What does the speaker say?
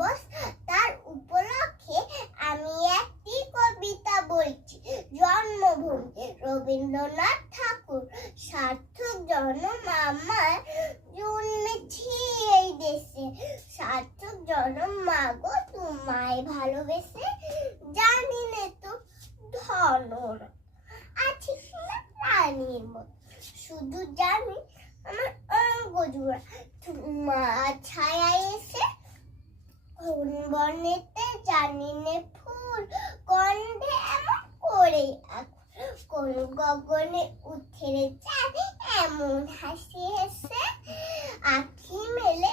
দিবস, তার উপলক্ষে আমি একটি কবিতা বলছি। জন্মভূমি রবীন্দ্রনাথ ঠাকুর, সার্থক জন্ম আমার, জন্মেছি এই দেশে, সার্থক জন্ম মাগো তোমায় ভালোবেসে, জানি নে তো ধনর আছি কিনা রানীর মতো, শুধু জানি আমার অঙ্গ জোড়া তোমার ছায়া এসে, কোন বনেতে জানি নে ফুল গন্ধে এমন করে কোন গগনে উঠে রে চাঁদ এমন হাসি হেসে, আখি মেলে